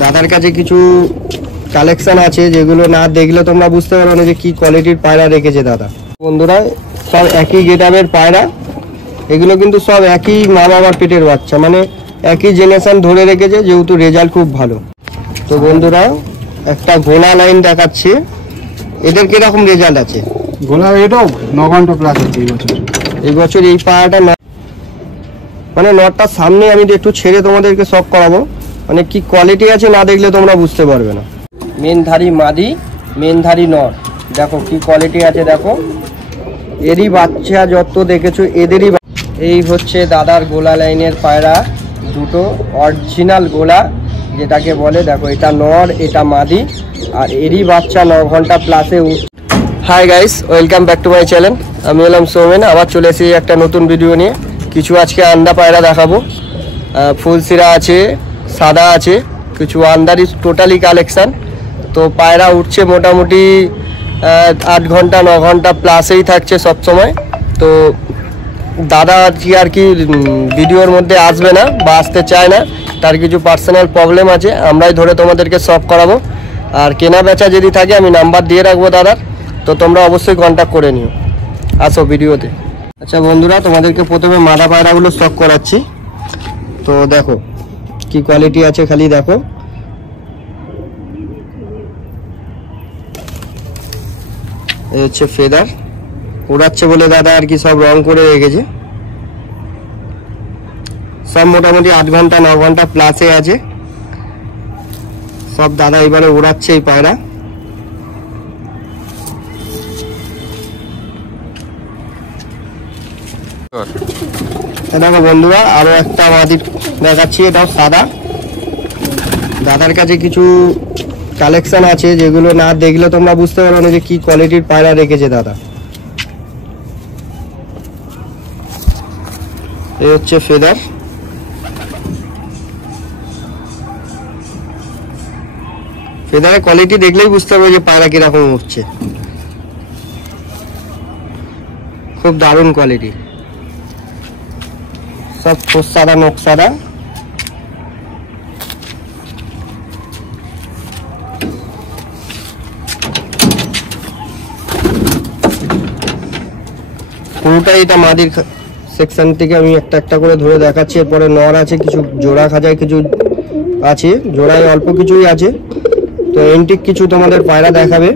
দাদার কাছে কিছু কালেকশন আছে যেগুলো না দেখলে তোমরা বুঝতে পারো না যে কি কোয়ালিটির পায়রা রেখেছে দাদা। বন্ধুরা সব একই গেটআপের পায়রা, এগুলো কিন্তু সব একই মা বাবার পেটের বাচ্চা, মানে একই জেনারেশন ধরে রেখেছে, যেহেতু রেজাল্ট খুব ভালো। তো বন্ধুরা একটা গোলা লাইন দেখাচ্ছে, এদের কিরকম রেজাল্ট আছে? গোলা এটাও 9 ঘন্টা প্লাস আছে এই বছর এই পায়রাটা মানে নটটার সামনে আমি একটু ছেড়ে তোমাদেরকে শক করাবো, মানে কি কোয়ালিটি আছে না দেখলে তোমরা বুঝতে পারবে না। মেনধারী মাদি, মেনধারী নর, দেখো কি কোয়ালিটি আছে দেখো। এরই বাচ্চা যত দেখেছো এদেরই। এই হচ্ছে দাদার গোলা লাইনের পায়রা, দুটো অরিজিনাল গোলা যেটাকে বলে। দেখো এটা নর, এটা মাদি, আর এরই বাচ্চা 9 ঘন্টা প্লাসে উঠ। Hi guys, welcome back to my channel. আমি হলাম সৌমেন, আবার চলে এসেছি একটা নতুন ভিডিও নিয়ে। কিছু আজকে আন্ডা পায়রা দেখাবো, ফুলসিরা আছে, সাদা আছে, কিছু আন্দারই টোটালি কালেকশান। তো পায়রা উঠছে মোটামুটি 8 ঘন্টা 9 ঘন্টা প্লাসেই থাকছে সব সময়। তো দাদা আজকে আর কি ভিডিওর মধ্যে আসবে না বা আসতে চায় না, তার কিছু পার্সোনাল প্রবলেম আছে, আমরাই ধরে তোমাদেরকে সলভ করাবো। আর কেনা বেচা যদি থাকে আমি নাম্বার দিয়ে রাখবো দাদার, তো তোমরা অবশ্যই কন্ট্যাক্ট করে নিও। আসো ভিডিওতে। আচ্ছা বন্ধুরা, তোমাদেরকে প্রথমে মাদা পায়রাগুলো স্টক করাচ্ছি। তো দেখো কি কোয়ালিটি আছে, খালি দেখো। এই হচ্ছে ফেদার, উড়াচ্ছে বলে দাদা আর কি সব রং করে রেখেছে। সব মোটামুটি 8 ঘন্টা 9 ঘন্টা প্লাসে আছে সব। দাদা এবারে উড়াচ্ছে এই পায়রা। দেখো বন্ধুরা আরো একটা মাদি দেখাচ্ছি, এটাও সাদা। দাদার কাছে কিছু কালেকশন আছে যেগুলো না দেখলে তোমরা বুঝতে পারো না যে কি কোয়ালিটির পায়রা রেখেছে দাদা। এই হচ্ছে ফেদার, ফেদারের কোয়ালিটি দেখলেই বুঝতে পারবে যে পায়রা কিরকম উঠছে। খুব দারুণ কোয়ালিটি, সব খোস সাদা নখ সাদা। পুরোটাই এটা মাদির সেকশন থেকে আমি একটা একটা করে ধরে দেখাচ্ছি। এরপরে নর আছে, কিছু জোড়া খাঁচায় কিছু আছে, জোড়ায় অল্প কিছুই আছে। তো এন্টিক কিছু তোমাদের পায়রা দেখাবে,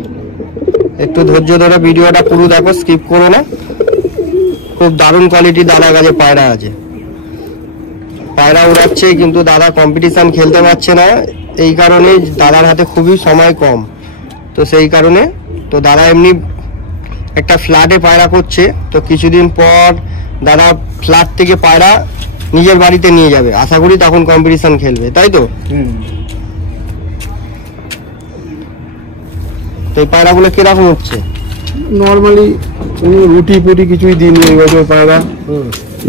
একটু ধৈর্য ধরে ভিডিওটা পুরো দেখো, স্কিপ করো না। খুব দারুণ কোয়ালিটি দাদার কাছে পায়রা আছে। পায়রা উড়াচ্ছে কিন্তু দাদা কম্পিটিশান খেলতে পারছে না, এই কারণে দাদার হাতে খুবই সময় কম। তো সেই কারণে তো দাদা এমনি একটা ফ্ল্যাটে পায়রা করছে। তো কিছুদিন পর দাদা ফ্ল্যাট থেকে পায়রা নিজের বাড়িতে নিয়ে যাবে, আশা করি তখন কম্পিটিশান খেলবে, তাই তো? এই পায়রাগুলো কিরকম হচ্ছে? নর্মালি রুটি পুটি কিছুই দিইনি এই বছর পায়রা,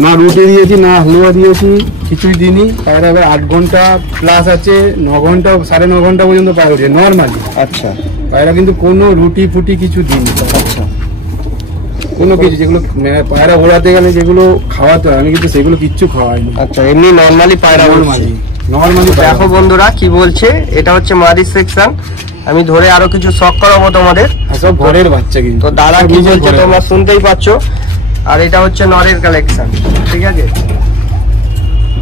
না রুটি দিয়েছি না হালুয়া দিয়েছি, কিছুই দিইনি। পায়রা এবার 8 ঘন্টা প্লাস আছে, 9 ঘন্টা 9.5 ঘন্টা পর্যন্ত পায়রা উঠছে নর্মালি। আচ্ছা, পায়রা কিন্তু কোনো রুটি ফুটি কিছু দিইনি। আচ্ছা, কোনো কিছু যেগুলো পায়রা ওড়াতে গেলে যেগুলো খাওয়াতে হয় আমি কিন্তু সেগুলো কিচ্ছু খাওয়াইনি। আচ্ছা, এমনি নর্মালি পায়রা নর্মালি। দেখো বন্ধুরা কি বলছে, এটা হচ্ছে মাদির সেকশন। আমি ধরে আরো কিছু শখ করাবো তোমাদের, সব ঘরের বাচ্চা কিন্তু। তো দাদা কি বলছে তোমরা শুনতেই পাচ্ছ। আর এটা হচ্ছে নরের কালেকশন, ঠিক আছে?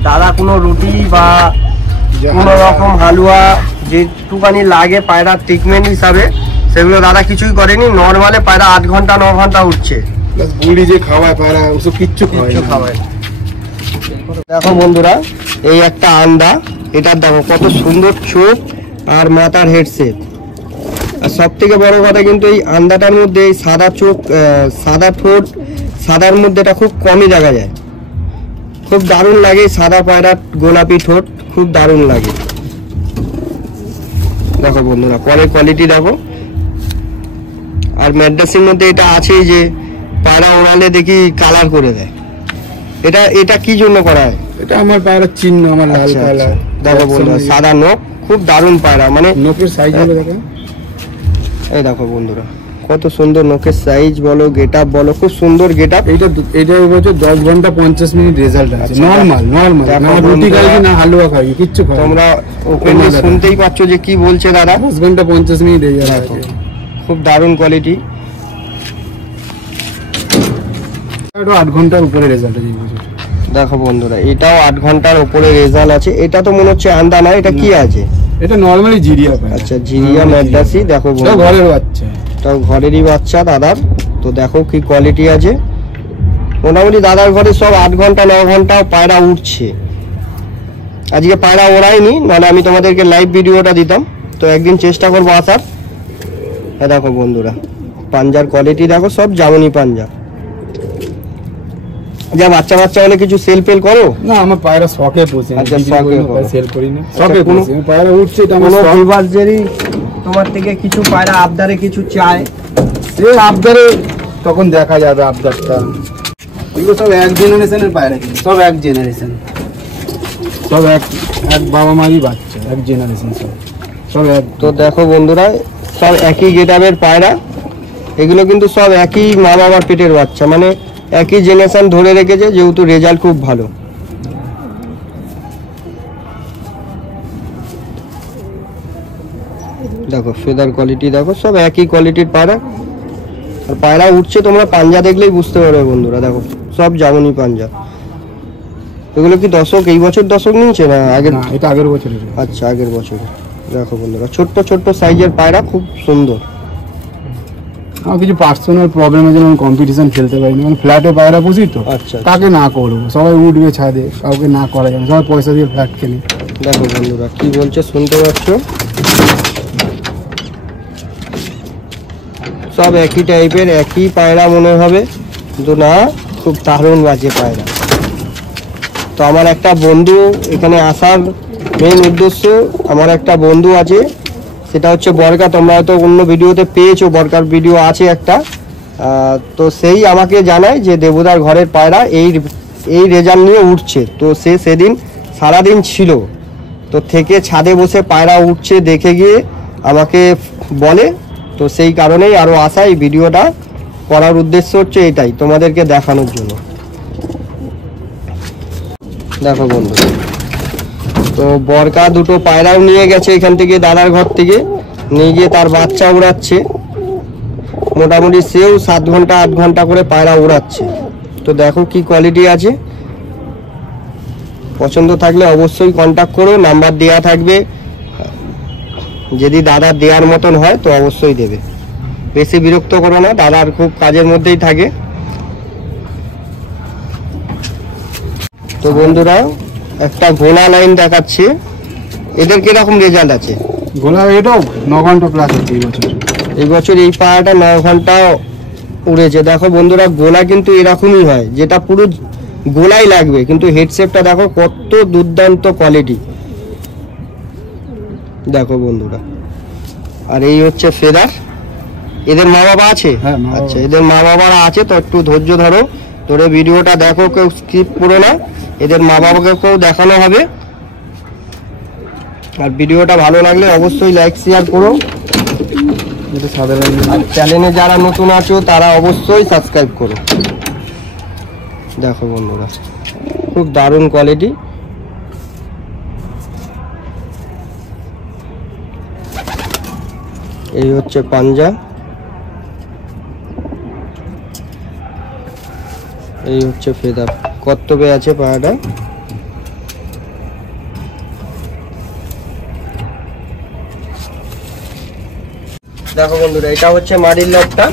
দাদা কোনো রুটি বা কোনো রকম হালুয়া যেটুকানি লাগে পায়রা ট্রিটমেন্ট হিসাবে সেগুলো দাদা কিছুই করেনি। নর্মালে পায়রা 8 ঘন্টা 9 ঘন্টা উঠছে। গুড়ি যে খাওয়ায় পায়রা ওসব কিচ্ছু খাওয়ায়। দেখো বন্ধুরা এই একটা আন্ডা, এটার দেখো কত সুন্দর চোখ আর মাথার হেডসেট। আর সব থেকে বড় কথা কিন্তু এই আন্ডাটার মধ্যে এই সাদা চোখ, সাদা ঠোঁট, সাদার মধ্যে এটা খুব কমই দেখা যায়। খুব দারুণ লাগে সাদা পায়রার গোলাপি ঠোঁট, খুব দারুণ লাগে। দেখো বন্ধুরা পরের কোয়ালিটি দেখো। আর ম্যাড্রাসের মধ্যে এটা আছেই যে পায়রা ওড়ালে দেখি কালার করে দেয়। এটা কি জন্য করা হয়? এটা আমার পায়রার চিহ্ন, আমার লাল পায়রা। দেখো বন্ধুরা সাদা নখ, খুব দারুণ পায়রা, মানে নখের সাইজ হলো দেখো। এই দেখো বন্ধুরা কত সুন্দর নখের সাইজ বলো, গেট আপ বলো, খুব সুন্দর গেট আপ। এটা এবছর 10 ঘন্টা 50 মিনিট রেজাল্ট আছে। নরমাল না রুটি খাই না হালুয়া খাই, কিচ্ছু খাই তোমরা ওপেনে শুনতেই পাচ্ছ যে কি বলছে দাদা। 10 ঘন্টা 50 মিনিট রেজাল্ট আছে, খুব দারুণ কোয়ালিটি। 8 ঘন্টার উপরে রেজাল্ট আছে এবছর। দেখো বন্ধুরা, এটাও 8 ঘন্টার উপরে রেজাল্ট আছে। এটা তো মনে হচ্ছে আন্দা না, এটা কি আছে? এটা নরমালি জিরিয়া পায়। আচ্ছা, জিরিয়া ম্যাড্রাসি। দেখো বন্ধুরা, ঘরের বাচ্চা, এটাও ঘরেরই বাচ্চা দাদার। তো দেখো কি কোয়ালিটি আছে। মোটামুটি দাদার ঘরে সব 8 ঘন্টা 9 ঘন্টা পায়রা উঠছে। আজকে পায়রা ওড়ায়নি, নাহলে আমি তোমাদেরকে লাইভ ভিডিওটা দিতাম। তো একদিন চেষ্টা করবো আসার। দেখো বন্ধুরা, পাঞ্জার কোয়ালিটি দেখো, সব জামনি পাঞ্জা। যা বাচ্চা বাচ্চা হলে কিছু সেল পেল করো? না, আমার পায়রা শখে পোষে। আচ্ছা, শখে সেল করি না, শখে পোষে। পায়রা উঠছে, এটা আমার কোনো শখ। ভিউয়ারদেরই তোমার থেকে কিছু পায়রা আবদারে কিছু চায়, সে আবদারে তখন দেখা যাবে আবদারটা। এগুলো সব এক জেনারেশনের পায়রা, সব এক জেনারেশন, সব এক বাবা মারই বাচ্চা, এক জেনারেশন সব এক। তো দেখো বন্ধুরা, সব একই গেটআপের পায়রা। এগুলো কিন্তু সব একই মা বাবার পেটের বাচ্চা, মানে একই জেনারেশন ধরে রেখেছে, যেহেতু রেজাল্ট খুব ভালো। দেখো ফেদার কোয়ালিটি দেখো, সব একই কোয়ালিটির পায়রা। আর পায়রা উঠছে, তোমরা পাঞ্জা দেখলেই বুঝতে পারবে বন্ধুরা। দেখো সব জামনি পাঞ্জা। এগুলো কি দশক, এই বছর দশক নিয়েছে না আগের? এটা আগের বছরের। আচ্ছা, আগের বছরে। দেখো বন্ধুরা, ছোট্ট ছোট্ট সাইজের পায়রা, খুব সুন্দর। আমার কিছু পার্সোনাল প্রবলেম আছে, আমি কম্পিটিশন খেলতে পারিনি, মানে ফ্ল্যাটে পায়রা পুষি তো। আচ্ছা, কাকে না করবো, সবাই উঠবে ছাদে, কাউকে না করা যাবে, সবাই পয়সা দিয়ে ফ্ল্যাট খেলি। দেখো বন্ধুরা কি বলছে, শুনতে পাচ্ছ? সব একই টাইপের, একই পায়রা মনে হবে, কিন্তু না, খুব দারুণ বাজে পায়রা। তো আমার একটা বন্ধু এখানে আসার মেইন উদ্দেশ্য, আমার একটা বন্ধু আছে, সেটা হচ্ছে বরকা। তোমরা হয়তো অন্য ভিডিওতে পেয়েছো, বরকার ভিডিও আছে একটা। তো সেই আমাকে জানায় যে দেবুদার ঘরের পায়রা এই রেজাল্ট নিয়ে উঠছে। তো সে সেদিন সারাদিন ছিল, তো থেকে ছাদে বসে পায়রা উঠছে দেখে গিয়ে আমাকে বলে। তো সেই কারণেই আরও আসা, এই ভিডিওটা করার উদ্দেশ্য হচ্ছে এটাই, তোমাদেরকে দেখানোর জন্য। দেখো বন্ধু, তো বরকা দুটো পায়রাও নিয়ে গেছে এখান থেকে, দাদার ঘর থেকে নিয়ে গিয়ে তার বাচ্চা উড়াচ্ছে। মোটামুটি সেও 7 ঘন্টা 8 ঘন্টা করে পায়রা উড়াচ্ছে। তো দেখো কি কোয়ালিটি আছে। পছন্দ থাকলে অবশ্যই কন্ট্যাক্ট করো, নাম্বার দেওয়া থাকবে। যদি দাদার দেওয়ার মতন হয় তো অবশ্যই দেবে। বেশি বিরক্ত করো না, দাদার খুব কাজের মধ্যেই থাকে। তো বন্ধুরা, একটা গোলা লাইন দেখাচ্ছে, এদের কিরকম রেজাল্ট আছে? গোলা এটাও 9 ঘন্টা প্লাস আছে এই বছর এই পায়রাটা 9 ঘন্টা উড়েছে। দেখো বন্ধুরা, গোলা কিন্তু এরকমই হয়, যেটা পুরো গোলাই লাগবে, কিন্তু হেডসেটটা দেখো কত দুর্দান্ত কোয়ালিটি। দেখো বন্ধুরা, আর এই হচ্ছে ফেদার। এদের মা বাবা আছে? হ্যাঁ, মা বাবা। আচ্ছা, এদের মা বাবারা আছে, তো একটু ধৈর্য ধরো, ধরে ভিডিওটা দেখো, কেউ স্কিপ করো না। এদের মা বাবাকেও দেখানো হবে। আর ভিডিওটা ভালো লাগলে অবশ্যই লাইক শেয়ার করো। আর চ্যানেলে যারা নতুন আছো তারা অবশ্যই সাবস্ক্রাইব করো। দেখো বন্ধুরা, খুব দারুণ কোয়ালিটি। এই হচ্ছে পাঞ্জা, এই হচ্ছে ফেদার। কর্তব্যে আছে পায়রাটা। দেখো বন্ধুরা, এটা হচ্ছে মাটির লবটা।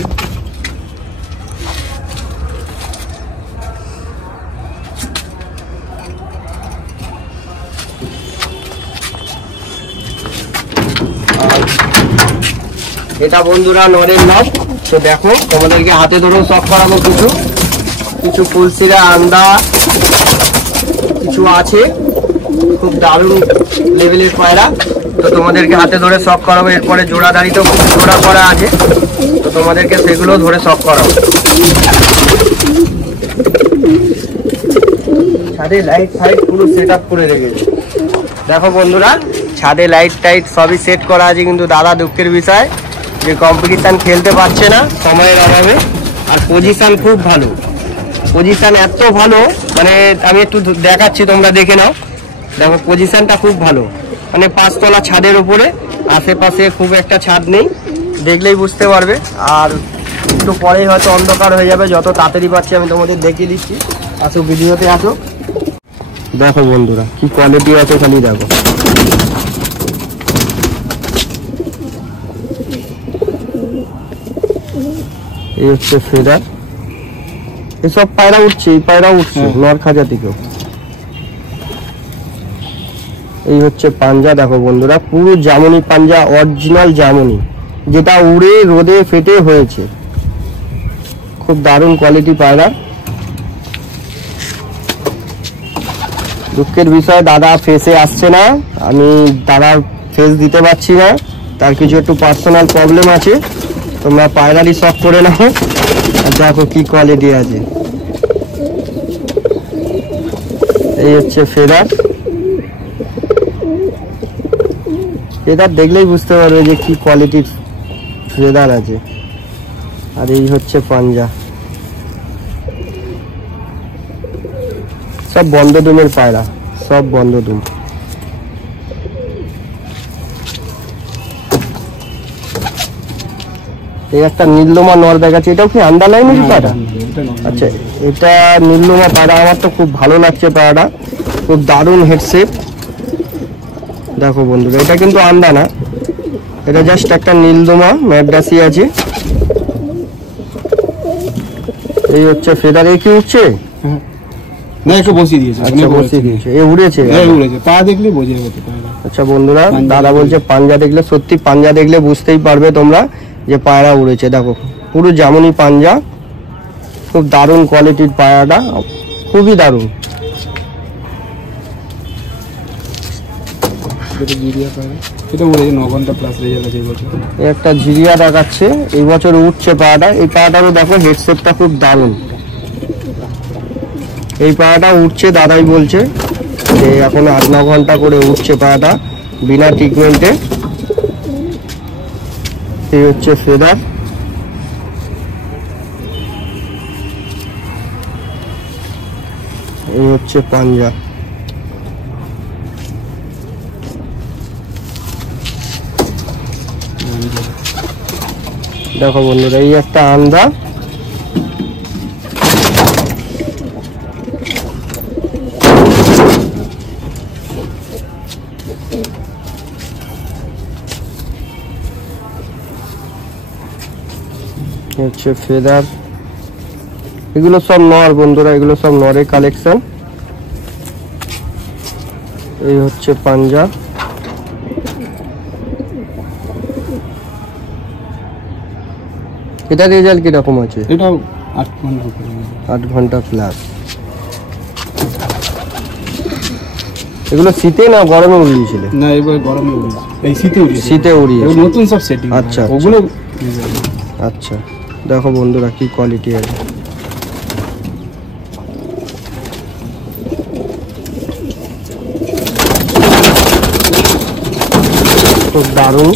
এটা বন্ধুরা নরের লব। তো দেখো, তোমাদেরকে হাতে ধরেও শখ করাবো। কিছু ফুলসিরা আন্দা কিছু আছে, খুব দারুণ লেভেলের পায়রা। তো তোমাদেরকে হাতে ধরে শখ করাবো। এরপরে জোড়া দাঁড়িতেও খুব জোড়া করা আছে, তো তোমাদেরকে সেগুলো ধরে শখ করাবো। ছাদে লাইট ফাইট পুরো সেট আপ করে রেখেছে। দেখো বন্ধুরা, ছাদে লাইট টাইট সবই সেট করা আছে, কিন্তু দাদা দুঃখের বিষয় যে কম্পিটিশান খেলতে পারছে না সময়ের অভাবে। আর পজিশান খুব ভালো, পজিশান এত ভালো মানে আমি একটু দেখাচ্ছি, তোমরা দেখে নাও। দেখো পজিশানটা খুব ভালো, মানে 5 তলা ছাদের উপরে, আশেপাশে খুব একটা ছাদ নেই, দেখলেই বুঝতে পারবে। আর একটু পরেই হয়তো অন্ধকার হয়ে যাবে, যত তাড়াতাড়ি পাচ্ছি আমি তোমাদের দেখিয়ে দিচ্ছি। আসো ভিডিওতে আসো, দেখো বন্ধুরা কি কোয়ালিটি আছে খালি দেখো। এই হচ্ছে ফেদার, এসব পায়রা উঠছে, এই পায়রা উঠছে নরখাজা থেকেও। এই হচ্ছে পাঞ্জা, দেখো বন্ধুরা পুরো জামনি পাঞ্জা, অরিজিনাল জামনি, যেটা উড়ে রোদে ফেটে হয়েছে। খুব দারুণ কোয়ালিটি পায়রা। দুঃখের বিষয় দাদা ফেসে আসছে না, আমি দাদার ফেস দিতে পারছি না, তার কিছু একটু পার্সোনাল প্রবলেম আছে। তোমরা পায়রারই শখ করে নাও। আর দেখো কি কোয়ালিটি আছে। এই হচ্ছে ফেদার, ফেদার দেখলেই বুঝতে পারবে যে কি কোয়ালিটির ফেদার আছে। আর এই হচ্ছে পাঞ্জা, সব বন্ধ দুমের পায়রা, সব বন্ধ দুম। এই একটা নীললোমা নর দেখাচ্ছে, এটাও কি আন্ডারলাইনের পায়রা? আচ্ছা, এটা নীললোমা পায়রা, আমার তো খুব ভালো লাগছে পায়রাটা, খুব দারুণ হেডশেপ। দেখো বন্ধুরা এটা কিন্তু আন্ডা না, এটা জাস্ট একটা নীলদোমা ম্যাডাসি আছে। এই হচ্ছে ফেদার, এ কি উঠছে না, একটু বসিয়ে দিয়েছে। আচ্ছা বসিয়ে দিয়েছে, এ উড়েছে, উড়েছে, পা দেখলে বোঝা যাবে। আচ্ছা বন্ধুরা দাদা বলছে পাঞ্জা দেখলে, সত্যি পাঞ্জা দেখলে বুঝতেই পারবে তোমরা যে পায়রা উড়েছে। দেখো পুরো জামনি পাঞ্জা, খুব দারুণ কোয়ালিটির পায়রাটা, খুবই দারুণ। এটা উড়েছে 9 ঘন্টা প্লাস রেজাল্ট আছে এই বছর। একটা ঝিরিয়া দেখাচ্ছে, এই বছর উঠছে পায়রাটা। এই পায়রাটারও দেখো হেডসেটটা খুব দারুণ, এই পায়রাটা উঠছে, দাদাই বলছে যে এখন 8-9 ঘন্টা করে উঠছে পায়রাটা বিনা ট্রিটমেন্টে। এই হচ্ছে ফেদার, এই হচ্ছে পাঞ্জা। দেখো বন্ধুরা এই একটা আন্দা, হচ্ছে ফেদার। এগুলো সব নর বন্ধুরা, এগুলো সব নরের কালেকশন। এই হচ্ছে পাঞ্জা। এটা রেজাল্ট কিরকম আছে? এটাও 8 ঘন্টা প্লাস। এগুলো শীতে না গরমে উড়িয়েছিলে? না, এবার গরমে উড়িয়েছে, এই শীতে উড়িয়েছে। শীতে উড়িয়েছে, নতুন সব সেটিং। আচ্ছা ওগুলো আচ্ছা। দেখো বন্ধুরা কি কোয়ালিটি আছে। খুব দারুণ।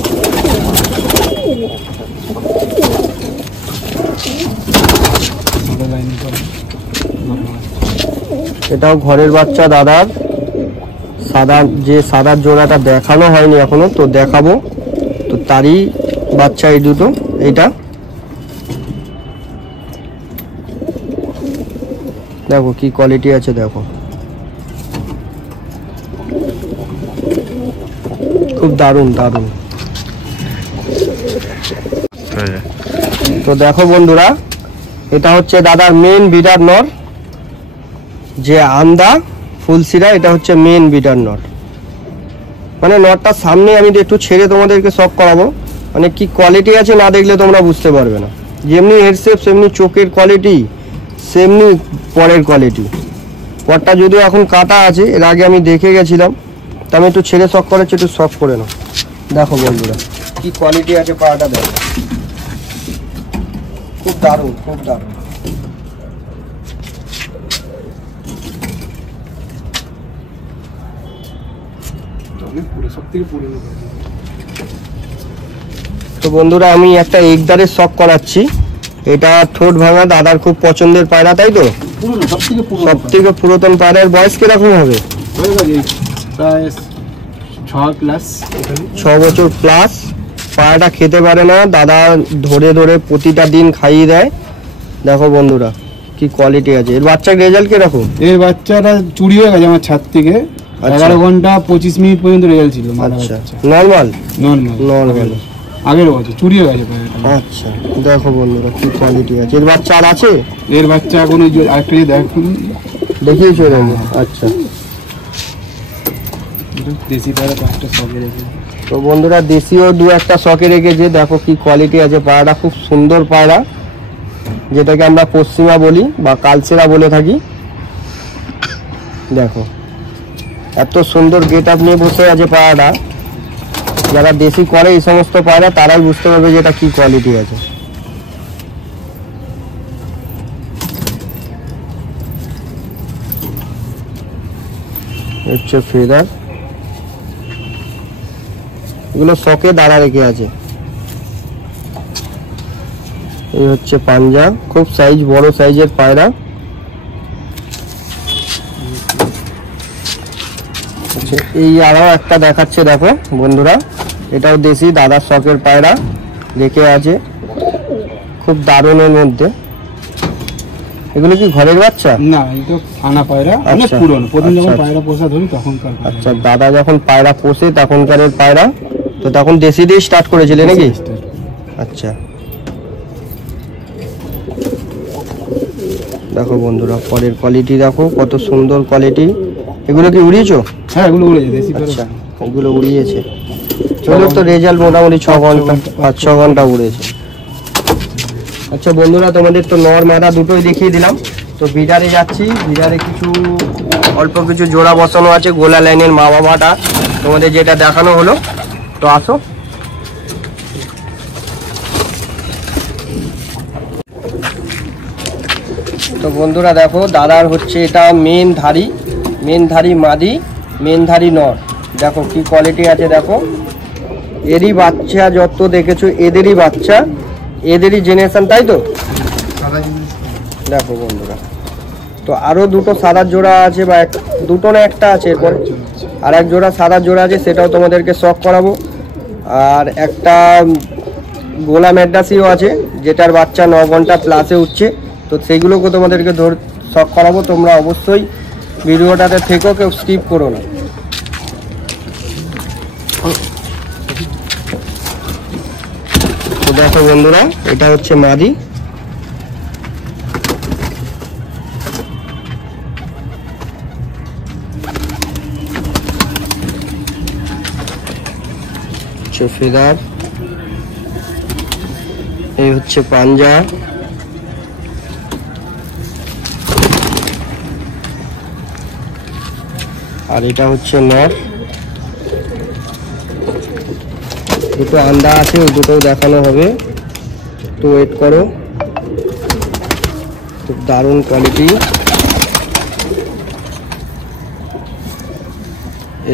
এটাও ঘরের বাচ্চা দাদার, সাদা, যে সাদার জোড়াটা দেখানো হয়নি এখনো, তো দেখাবো, তো তারই বাচ্চা এই দুটো। এইটা দেখো কি কোয়ালিটি আছে, দেখো খুব দারুণ দারুণ। তো দেখো বন্ধুরা এটা হচ্ছে দাদার মেন বিডার নর, যে আন্দা ফুলসিরা, এটা হচ্ছে মেন বিডার নর। মানে নরটার সামনে আমি একটু ছেড়ে তোমাদেরকে শক করাবো, মানে কি কোয়ালিটি আছে না দেখলে তোমরা বুঝতে পারবে না। যেমনি হেডশেপ সেমনি চোখের কোয়ালিটি, সেমনি পরের কোয়ালিটি। পরটা যদিও এখন কাটা আছে, এর আগে আমি দেখে গেছিলাম, তা আমি একটু ছেড়ে শক করেছি, একটু শক করে নাও। দেখো বন্ধুরা কি কোয়ালিটি আছে পাড়াটা, দেখো খুব দারুণ, খুব দারুণ। সব থেকে পুরনো। তো বন্ধুরা আমি একটা একদারের শখ করাচ্ছি, এটা ঠোঁট ভাঙা, দাদার খুব পছন্দের পায়রা, তাই তো? সব থেকে পুরাতন পায়রার বয়স কিরকম হবে? প্রায় 6 বছর প্লাস। পায়রাটা খেতে পারে না, দাদা ধরে ধরে প্রতিটা দিন খাইয়ে দেয়। দেখো বন্ধুরা কি কোয়ালিটি আছে। এর বাচ্চার রেজাল্ট কিরকম? এর বাচ্চাটা চুরি হয়ে গেছে আমার ছাদ থেকে। 11 ঘন্টা 25 মিনিট পর্যন্ত রেজাল্ট ছিল। আচ্ছা, নর্মাল নর্মাল আগের বছর চুরি হয়ে গেছে। আচ্ছা, দেখো বন্ধুরা কি কোয়ালিটি আছে। এর বাচ্চা আর আছে? এর বাচ্চা এখন আরেকটা দেখুন, দেখিয়েছো? আচ্ছা, দেশি পায়রা একটা শখে রেখেছে। তো বন্ধুরা দেশিও 2-1টা শখে রেখেছে। দেখো কি কোয়ালিটি আছে। পায়রাটা খুব সুন্দর পায়রা, যেটাকে আমরা পশ্চিমা বলি বা কালচেরা বলে থাকি। দেখো এত সুন্দর গেট আপ নিয়ে বসে আছে পায়রাটা। যারা দেশি করে এই সমস্ত পায়রা তারাই বুঝতে পারবে যে এটা কি কোয়ালিটি আছে। হচ্ছে ফেদার, এগুলো শখে দাঁড়া রেখে আছে। এই হচ্ছে পাঞ্জা, খুব সাইজ বড় সাইজের পায়রা। এই আরো একটা দেখাচ্ছে, দেখো বন্ধুরা, এটাও দেশি, দাদার শখের পায়রা রেখে আছে, খুব দারুণের মধ্যে। এগুলো কি ঘরের বাচ্চা? না, এটা আনা পায়রা, অনেক পুরনো। প্রথম যখন পায়রা পোষা ধরি তখনকার। আচ্ছা, দাদা যখন পায়রা পোষে তখনকার পায়রা, তো তখন দেশি দিয়ে স্টার্ট করেছিলে নাকি? আচ্ছা, দেখো বন্ধুরা পরের কোয়ালিটি দেখো, কত সুন্দর কোয়ালিটি। এগুলো কি উড়িয়েছো? হ্যাঁ, এগুলো উড়িয়েছে দেশি। আচ্ছা, এগুলো উড়িয়েছে। চলো, তো রেজাল্ট মোটামুটি 6 ঘন্টা 5-6 ঘন্টা উড়েছে। আচ্ছা বন্ধুরা, তোমাদের তো নর মাদা দুটোই দেখিয়ে দিলাম। তো বিডারে যাচ্ছি, বিডারে কিছু অল্প কিছু জোড়া বসানো আছে। গোলা লাইনের মা বাবাটা তোমাদের যেটা দেখানো হলো, তো আসো। তো বন্ধুরা দেখো, দাদার হচ্ছে এটা মেন ধারি মাদি, মেন ধারি নর। দেখো কি কোয়ালিটি আছে। দেখো এরই বাচ্চা যত দেখেছো এদেরই বাচ্চা, এদেরই জেনারেশন, তাই তো? দেখো বন্ধুরা, তো আরো দুটো সাদার জোড়া আছে, বা দুটো না একটা আছে, এরপর আর এক জোড়া সাদার জোড়া আছে, সেটাও তোমাদেরকে শখ করাবো। আর একটা গোলা ম্যাড্রাসিও আছে, যেটার বাচ্চা 9 ঘন্টা প্লাসে উঠছে। তো সেইগুলোকে তোমাদেরকে শখ করাবো। তোমরা অবশ্যই ভিডিওটাতে থেকো, কেউ স্কিপ করো না। তো দেখো বন্ধুরা, এটা হচ্ছে মাদি। ফেদার, এই হচ্ছে পাঞ্জা, আর এটা হচ্ছে নর। দুটো আন্ডা আছে, ওই দুটোও দেখানো হবে, তো ওয়েট করো। খুব দারুণ কোয়ালিটি।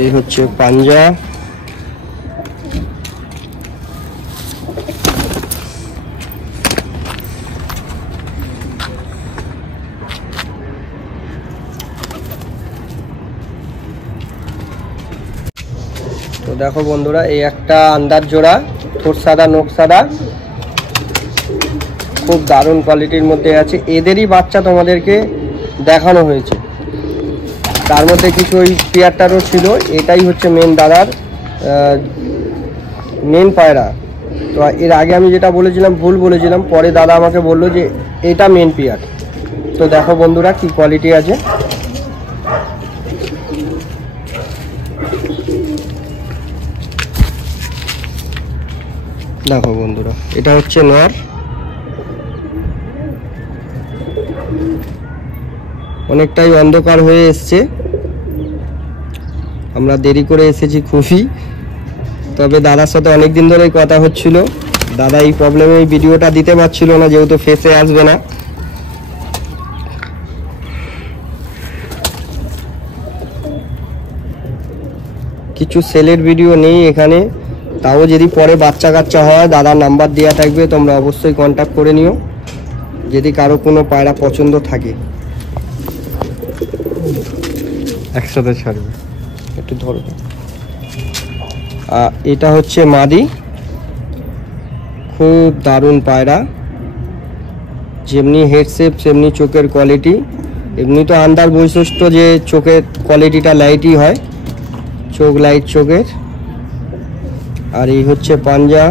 এই হচ্ছে পাঞ্জা, তো দেখো বন্ধুরা, এই একটা আন্দার জোড়া, ঠোঁট সাদা নোক সাদা, খুব দারুণ কোয়ালিটির মধ্যে আছে। এদেরই বাচ্চা তোমাদেরকে দেখানো হয়েছে, তার মধ্যে কিছু ওই পেয়ারটারও ছিল। এটাই হচ্ছে মেন দাদার মেন পায়রা। তো এর আগে আমি যেটা বলেছিলাম ভুল বলেছিলাম, পরে দাদা আমাকে বললো যে এটা মেন পেয়ার। তো দেখো বন্ধুরা কি কোয়ালিটি আছে। দেখো বন্ধুরা, এটা হচ্ছে নর। অনেকটাই অন্ধকার হয়ে এসছে, আমরা দেরি করে এসেছি খুবই। তবে দাদার সাথে অনেক দিন ধরেই কথা হচ্ছিল, দাদা এই প্রবলেমে এই ভিডিওটা দিতে পারছিল না, যেহেতু ফেসে আসবে না। কিছু সেলের ভিডিও নেই এখানে, তাও যদি পরে বাচ্চা কাচ্চা হয় দাদার নাম্বার দেওয়া থাকবে, তোমরা অবশ্যই কন্ট্যাক্ট করে নিও যদি কারো কোনো পায়রা পছন্দ থাকে। একসাথে ছাড়বে, একটু ধরবে। এটা হচ্ছে মাদি, খুব দারুণ পায়রা, যেমনি হেড শেপ সেমনি চোখের কোয়ালিটি। এমনি তো আন্দার বৈশিষ্ট্য যে চোখের কোয়ালিটিটা লাইটই হয়, চোখ লাইট চোখের। আর এই হচ্ছে পাঞ্জা,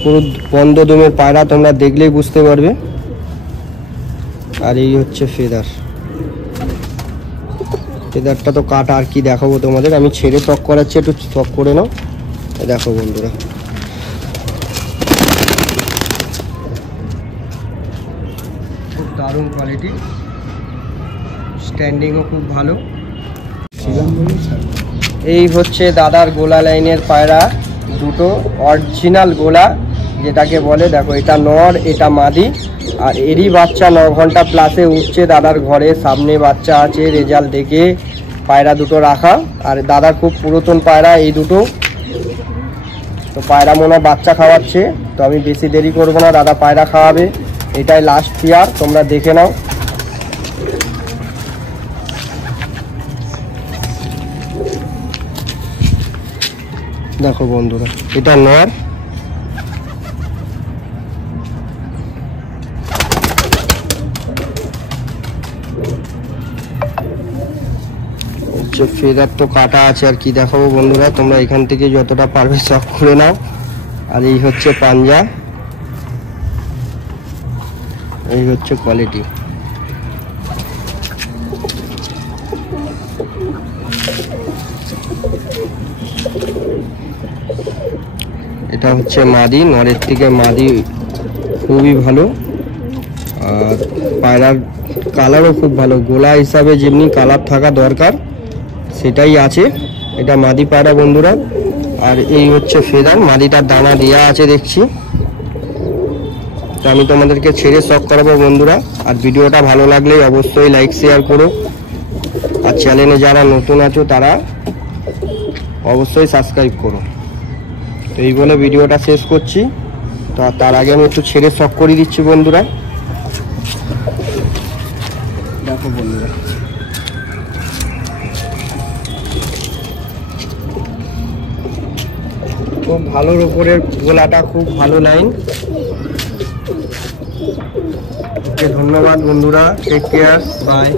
পুরো বন্ধ দমের পায়রা, তোমরা দেখলেই বুঝতে পারবে। আর এই হচ্ছে ফেদার, ফেদারটা তো কাটা, আর কি দেখাবো তোমাদের। আমি ছেড়ে ত্বক করাচ্ছি, একটু ত্বক করে নাও। দেখো বন্ধুরা, খুব দারুণ কোয়ালিটি, স্ট্যান্ডিংও খুব ভালো। এই হচ্ছে দাদার গোলা লাইনের পায়রা, দুটো অরিজিনাল গোলা যেটাকে বলে। দেখো এটা নর, এটা মাদি, আর এরই বাচ্চা 9 ঘন্টা প্লাসে উঠছে দাদার ঘরে, সামনে বাচ্চা আছে, রেজাল্ট দেখে পায়রা দুটো রাখা। আর দাদার খুব পুরাতন পায়রা এই দুটো, তো পায়রা মনে হয় বাচ্চা খাওয়াচ্ছে, তো আমি বেশি দেরি করবো না, দাদা পায়রা খাওয়াবে। এটাই লাস্ট পেয়ার, তোমরা দেখে নাও। দেখো বন্ধুরা, এটা নর, ফেদার তো কাটা আছে, আর কি দেখাবো বন্ধুরা, তোমরা এখান থেকে যতটা পারবে শখ করে নাও। আর এই হচ্ছে পাঞ্জা, এই হচ্ছে কোয়ালিটি। এটা হচ্ছে মাদি, নরের থেকে মাদি খুবই ভালো, আর পায়রার কালারও খুব ভালো, গোলা হিসাবে যেমনি কালার থাকা দরকার সেটাই আছে। এটা মাদি পায়রা বন্ধুরা। আর এই হচ্ছে ফেদার, মাদিটার দানা দেওয়া আছে দেখছি। তো আমি তোমাদেরকে ছেড়ে শখ করাবো বন্ধুরা। আর ভিডিওটা ভালো লাগলে অবশ্যই লাইক শেয়ার করো, আর চ্যানেলে যারা নতুন আছো তারা অবশ্যই সাবস্ক্রাইব করো। তো এই বলে ভিডিওটা শেষ করছি। তো তার আগে আমি একটু ছেড়ে শখ করে দিচ্ছি বন্ধুরা। দেখো বন্ধুরা, খুব ভালোর উপরের গোলাটা, খুব ভালো লাইন। ওকে, ধন্যবাদ বন্ধুরা, টেক কেয়ার, বাই।